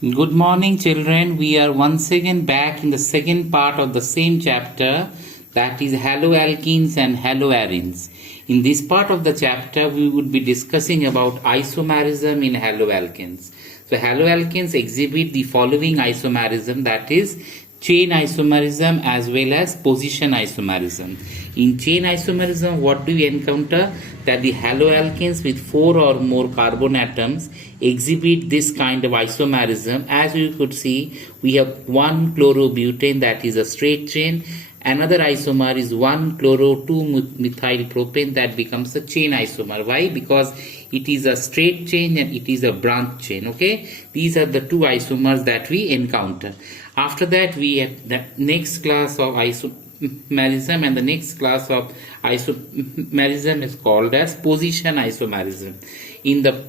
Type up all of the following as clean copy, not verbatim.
Good morning, children. We are once again back in the second part of the same chapter, that is haloalkenes and haloarenes. In this part of the chapter, we would be discussing about isomerism in haloalkenes. So, haloalkenes exhibit the following isomerism, that is chain isomerism as well as position isomerism. In chain isomerism, what do we encounter? That the haloalkenes with 4 or more carbon atoms exhibit this kind of isomerism. As you could see, we have 1 chlorobutane, that is a straight chain. Another isomer is 1-chloro-2-methyl propane, that becomes a chain isomer. Why? Because it is a straight chain and it is a branch chain. Okay, these are the two isomers that we encounter. After that, we have the next class of isomerism, and the next class of isomerism is called as position isomerism. In the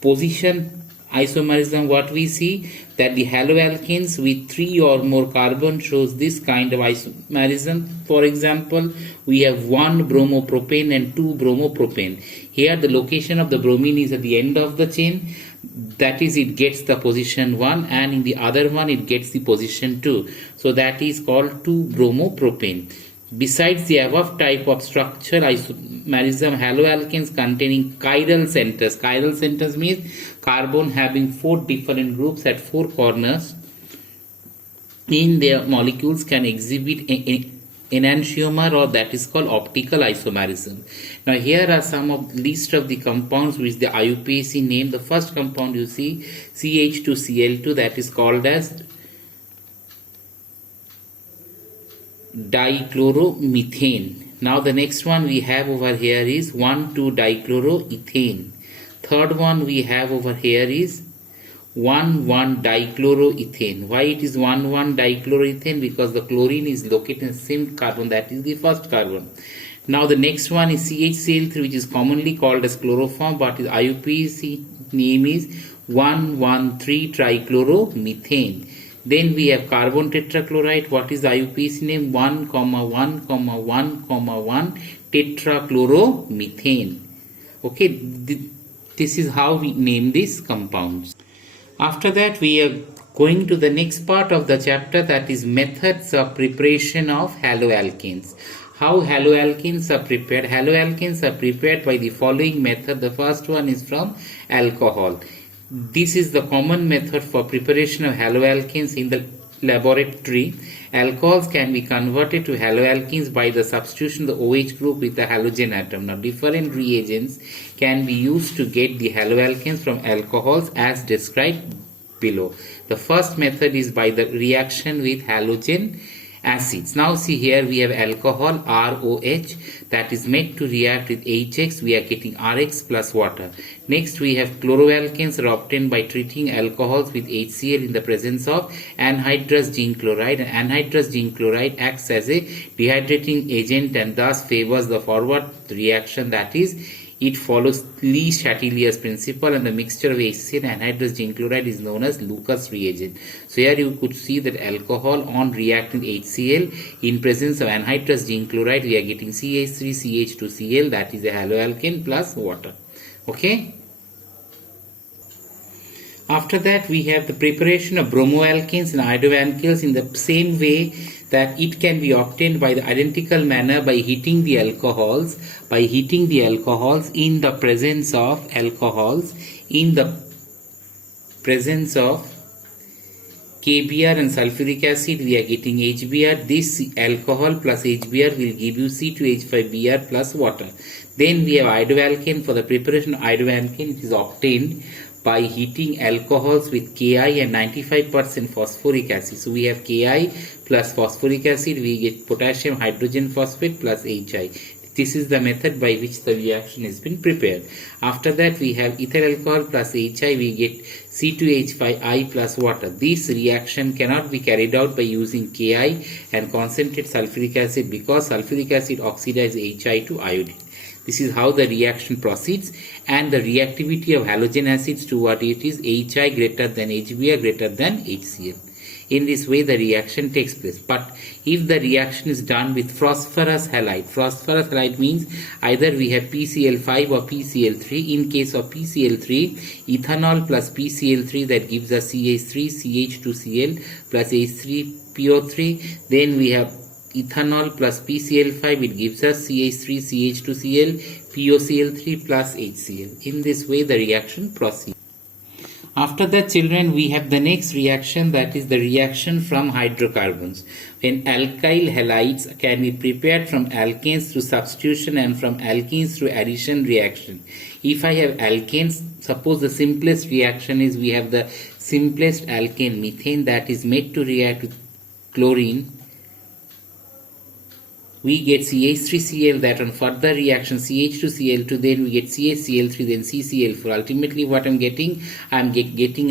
position isomerism, what we see that the haloalkenes with 3 or more carbon shows this kind of isomerism. For example, we have 1 bromopropane and 2 bromopropane. Here the location of the bromine is at the end of the chain, that is it gets the position 1, and in the other one it gets the position 2. So that is called 2-bromopropane. Besides the above type of structure isomerism, haloalkenes containing chiral centers. Chiral centers means carbon having 4 different groups at 4 corners in their molecules can exhibit enantiomer, or that is called optical isomerism. Now here are some of list of the compounds which the IUPAC name. The first compound you see CH2Cl2, that is called as dichloromethane. Now the next one we have over here is 1,2-dichloroethane. Third one we have over here is 1,1-dichloroethane. Why it is 1,1-dichloroethane? Because the chlorine is located in the same carbon, that is the first carbon. Now the next one is CHCl3, which is commonly called as chloroform, but its IUPAC name is 1,1,3-trichloromethane. Then we have carbon tetrachloride. What is the IUPAC name? 1,1,1,1 tetrachloromethane. Okay, this is how we name these compounds. After that, we are going to the next part of the chapter, that is methods of preparation of haloalkenes. How haloalkenes are prepared? Haloalkenes are prepared by the following method. The first one is from alcohol. This is the common method for preparation of haloalkenes in the laboratory. Alcohols can be converted to haloalkenes by the substitution of the OH group with the halogen atom. Now, different reagents can be used to get the haloalkenes from alcohols as described below. The first method is by the reaction with halogen acids. Now see here we have alcohol ROH, that is made to react with HX. We are getting RX plus water. Next we have chloroalkanes are obtained by treating alcohols with HCl in the presence of anhydrous zinc chloride. And anhydrous zinc chloride acts as a dehydrating agent and thus favors the forward reaction, that is it follows Lee-Chatelier's principle, and the mixture of HCl and anhydrous zinc chloride is known as Lucas reagent. So here you could see that alcohol on reacting HCl in presence of anhydrous zinc chloride, we are getting CH3CH2Cl, that is a haloalkane plus water. Okay. After that, we have the preparation of bromoalkanes and iodoalkyls in the same way, that it can be obtained by the identical manner by heating the alcohols, in the presence of KBr and sulfuric acid, we are getting HBr. This alcohol plus HBr will give you C2H5Br plus water. Then we have iodoalkane. For the preparation of iodoalkane, it is obtained by heating alcohols with Ki and 95% phosphoric acid. So we have Ki plus phosphoric acid, we get potassium hydrogen phosphate plus HI. This is the method by which the reaction has been prepared. After that, we have ethyl alcohol plus HI, we get C2H5I plus water. This reaction cannot be carried out by using Ki and concentrate sulfuric acid, because sulfuric acid oxidizes HI to iodine. This is how the reaction proceeds, and the reactivity of halogen acids toward it is HI greater than HBr greater than HCl. In this way the reaction takes place. But if the reaction is done with phosphorus halide means either we have PCl5 or PCl3. In case of PCl3, ethanol plus PCl3, that gives us CH3 CH2Cl plus H3PO3. Then we have ethanol plus PCl5, it gives us CH3 CH2Cl POCl3 plus HCl. In this way the reaction proceeds. After that, children, we have the next reaction, that is the reaction from hydrocarbons. When alkyl halides can be prepared from alkanes through substitution and from alkenes through addition reaction. If I have alkanes, suppose the simplest reaction is we have the simplest alkane methane that is made to react with chlorine. We get CH3Cl, that on further reaction CH2Cl2, then we get CHCl3, then CCl4. Ultimately what I'm getting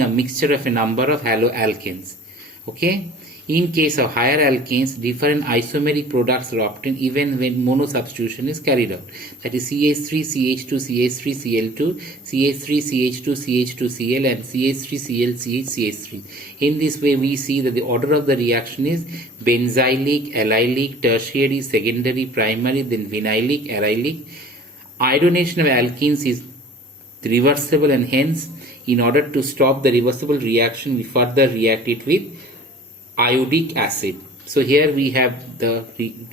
a mixture of a number of haloalkanes. Okay. In case of higher alkanes, different isomeric products are obtained even when monosubstitution is carried out. That is CH3, CH2, CH3Cl2, CH3, CH2, CH2Cl and CH3Cl, CH3. In this way we see that the order of the reaction is benzylic, allylic, tertiary, secondary, primary, then vinylic, arylic. Iodination of alkenes is reversible, and hence in order to stop the reversible reaction we further react it with iodic acid. So here we have the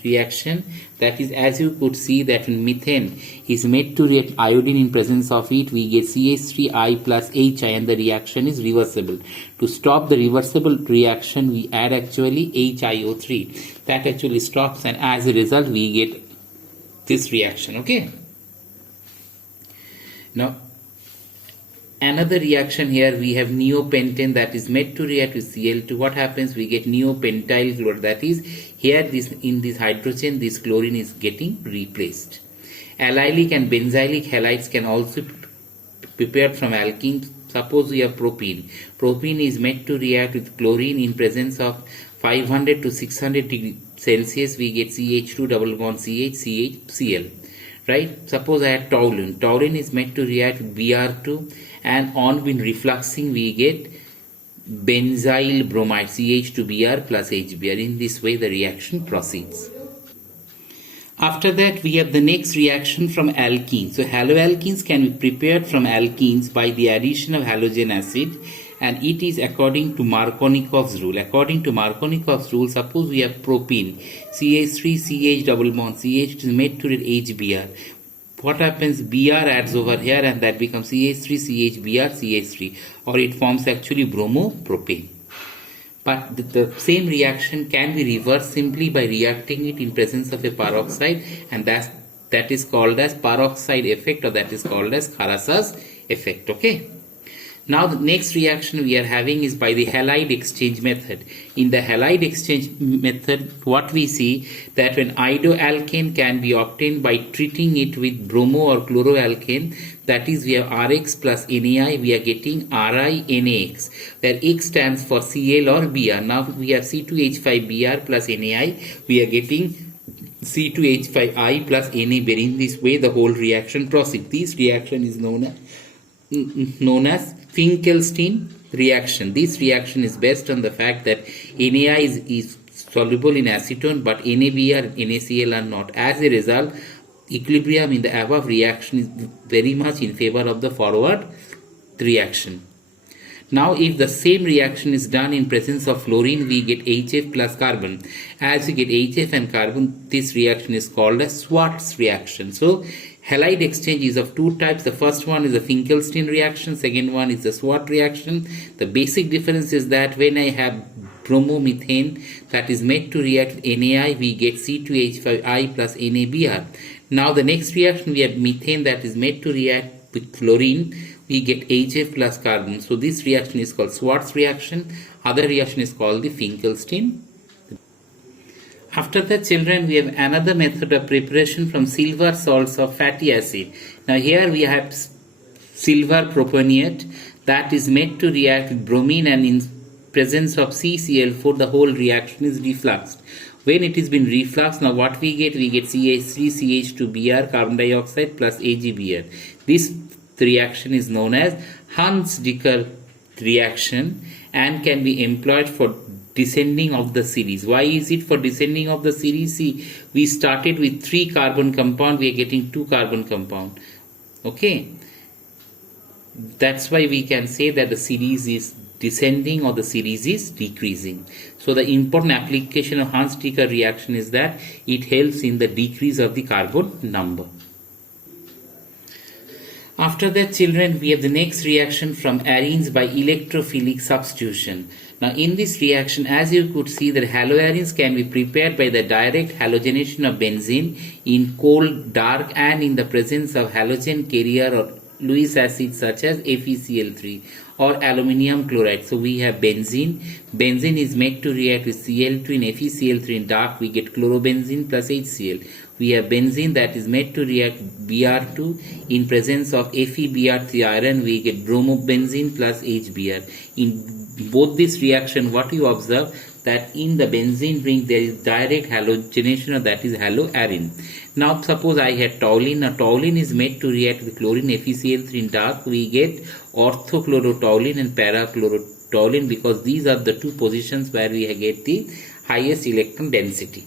reaction, that is, as you could see, that when methane is made to react iodine in presence of it, we get CH3I plus HI and the reaction is reversible. To stop the reversible reaction we add actually HiO3, that actually stops, and as a result we get this reaction. Okay. Now another reaction here, we have neopentane that is made to react with Cl2. What happens? We get neopentyl chloride. That is, here in this hydrogen this chlorine is getting replaced. Allylic and benzylic halides can also be prepared from alkenes. Suppose we have propene. Propene is made to react with chlorine in presence of 500 to 600 degrees Celsius. We get CH2 double bond CH, CHCl. Right? Suppose I had toluene. Toluene is made to react with Br2, and on when refluxing we get benzyl bromide CH2Br plus HBr. In this way the reaction proceeds. After that we have the next reaction from alkenes. So haloalkenes can be prepared from alkenes by the addition of halogen acid, and it is according to Markovnikov's rule. According to Markovnikov's rule, suppose we have propene, CH3CH double bond CH is made to HBr. What happens? Br adds over here and that becomes CH3CHBr CH3, or it forms actually bromopropane. But the same reaction can be reversed simply by reacting it in presence of a peroxide, and that is called as peroxide effect, or that is called as Karasa's effect. Okay. Now the next reaction we are having is by the halide exchange method. In the halide exchange method, what we see that when iodoalkane can be obtained by treating it with bromo or chloroalkane, that is we have Rx plus NaI, we are getting RiNaX, where X stands for Cl or Br. Now we have C2H5Br plus NaI, we are getting C2H5I plus Na. In this way the whole reaction proceeds. This reaction is known as Finkelstein reaction. This reaction is based on the fact that NaI is soluble in acetone, but NaBr and NaCl are not. As a result, equilibrium in the above reaction is very much in favor of the forward reaction. Now if the same reaction is done in presence of fluorine, we get HF plus carbon. As we get HF and carbon, this reaction is called a Schwarz reaction. So halide exchange is of two types. The first one is the Finkelstein reaction, second one is the Schwarz reaction. The basic difference is that when I have bromomethane that is made to react with NaI, we get C2H5I plus NaBr. Now the next reaction, we have methane that is made to react with fluorine, we get HF plus carbon. So this reaction is called Schwarz reaction. Other reaction is called the Finkelstein. After that, children, we have another method of preparation from silver salts of fatty acid. Now here we have silver propionate that is made to react with bromine, and in presence of CCl4 the whole reaction is refluxed. When it has been refluxed, now what we get CH3CH2Br carbon dioxide plus AgBr. This reaction is known as Hans-Dicker reaction and can be employed for descending of the series. Why is it for descending of the series? See, we started with 3 carbon compound, we are getting 2 carbon compound. Okay, that's why we can say that the series is descending or the series is decreasing. So the important application of Hans-Sticker reaction is that it helps in the decrease of the carbon number. After that, children, we have the next reaction from arenes by electrophilic substitution. Now in this reaction, as you could see, that haloarenes can be prepared by the direct halogenation of benzene in cold, dark, and in the presence of halogen carrier or Lewis acid such as FeCl3 or aluminium chloride. So we have benzene. Benzene is made to react with Cl2 in FeCl3 in dark. We get chlorobenzene plus HCl. We have benzene that is made to react Br2 in presence of FeBr3 iron. We get bromobenzene plus HBr. In both this reaction, what you observe, that in the benzene ring there is direct halogenation, or that is haloarene. Now suppose I had toluene. Now toluene is made to react with chlorine FeCl3 in dark. We get orthochlorotoluene and parachlorotoluene, because these are the 2 positions where we get the highest electron density.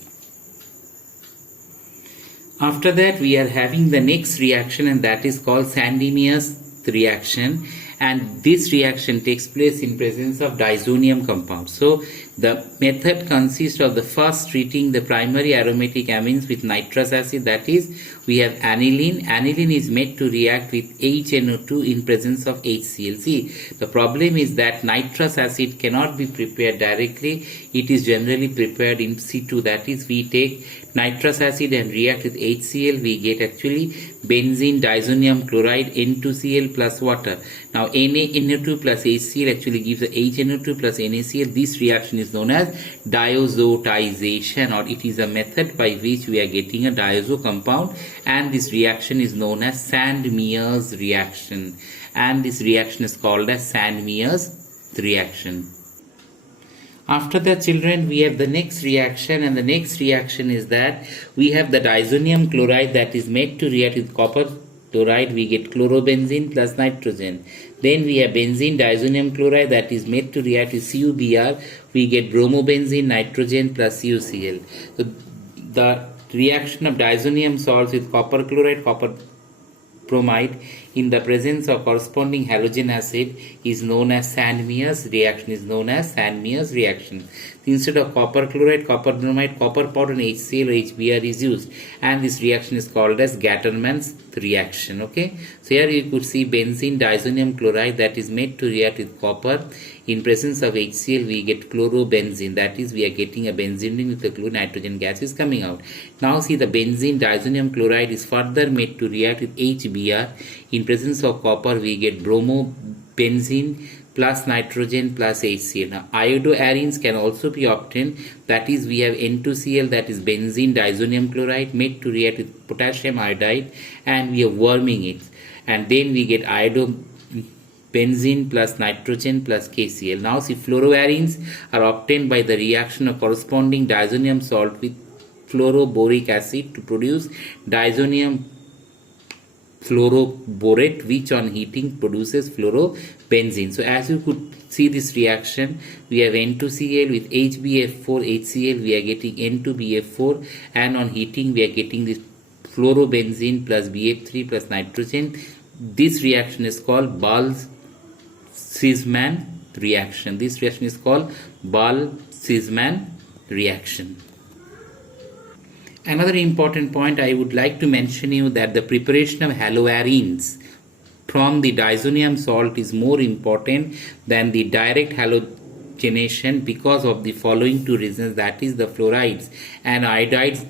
After that, we are having the next reaction, and that is called Sandemius reaction, and this reaction takes place in presence of disonium compound. So the method consists of the first treating the primary aromatic amines with nitrous acid, that is we have aniline. Aniline is made to react with HNO2 in presence of HCl. See, the problem is that nitrous acid cannot be prepared directly. It is generally prepared in situ, that is we take nitrous acid and react with HCl. We get actually benzene disonium chloride N2Cl plus water. Now NaNO2 plus HCl actually gives a HNO2 plus NaCl. This reaction is known as diazotization, or it is a method by which we are getting a diazo compound, and this reaction is known as Sandemius reaction, and this reaction is called as Sandemius reaction. After that, children, we have the next reaction, and the next reaction is that we have the disonium chloride that is made to react with copper chloride. We get chlorobenzene plus nitrogen. Then we have benzene disonium chloride that is made to react with CuBr. We get bromobenzene nitrogen plus CuCl. So the reaction of disonium salts with copper chloride, copper bromide in the presence of corresponding halogen acid is known as Sandemius reaction, Instead of copper chloride, copper bromide, copper powder and HCl or HBr is used, and this reaction is called as Gattermann's reaction. Okay, so here you could see benzene disonium chloride that is made to react with copper. In presence of HCl, we get chlorobenzene, that is we are getting a benzene ring with the chlorine, nitrogen gas is coming out. Now see, the benzene disonium chloride is further made to react with HBr. In presence of copper, we get bromobenzene plus nitrogen plus HCl. Now iodoarenes can also be obtained, that is we have N2Cl, that is benzene disonium chloride made to react with potassium iodide, and we are warming it, and then we get iodobenzene plus nitrogen plus KCl. Now see, fluoroarenes are obtained by the reaction of corresponding disonium salt with fluoroboric acid to produce disonium fluoroborate, which on heating produces fluorobenzene. So as you could see this reaction, we have N2Cl with HbF4 HCl, we are getting N2BF4, and on heating we are getting this fluorobenzene plus BF3 plus nitrogen. This reaction is called Ball-Siesmann reaction. This reaction is called Ball-Siesmann reaction. Another important point I would like to mention you that the preparation of haloarenes from the disonium salt is more important than the direct halogenation because of the following 2 reasons, that is the fluorides and iodides,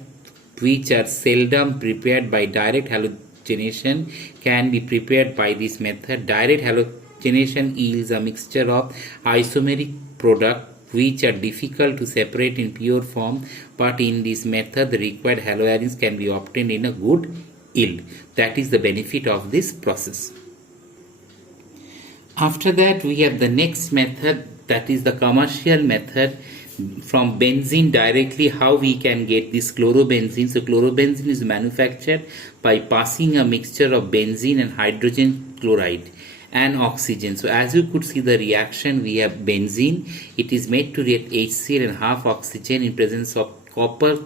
which are seldom prepared by direct halogenation, can be prepared by this method. Direct halogenation yields a mixture of isomeric product which are difficult to separate in pure form, but in this method the required haloarenes can be obtained in a good yield. That is the benefit of this process. After that, we have the next method, that is the commercial method from benzene directly, how we can get this chlorobenzene. So chlorobenzene is manufactured by passing a mixture of benzene and hydrogen chloride, and oxygen. So as you could see the reaction, we have benzene. It is made to react HCl and half oxygen in presence of copper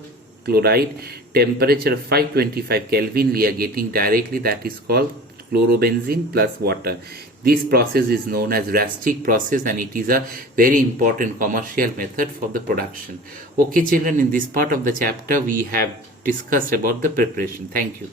chloride. Temperature of 525 Kelvin we are getting directly, that is called chlorobenzene plus water. This process is known as Rastrick process, and it is a very important commercial method for the production. Okay children, in this part of the chapter we have discussed about the preparation. Thank you.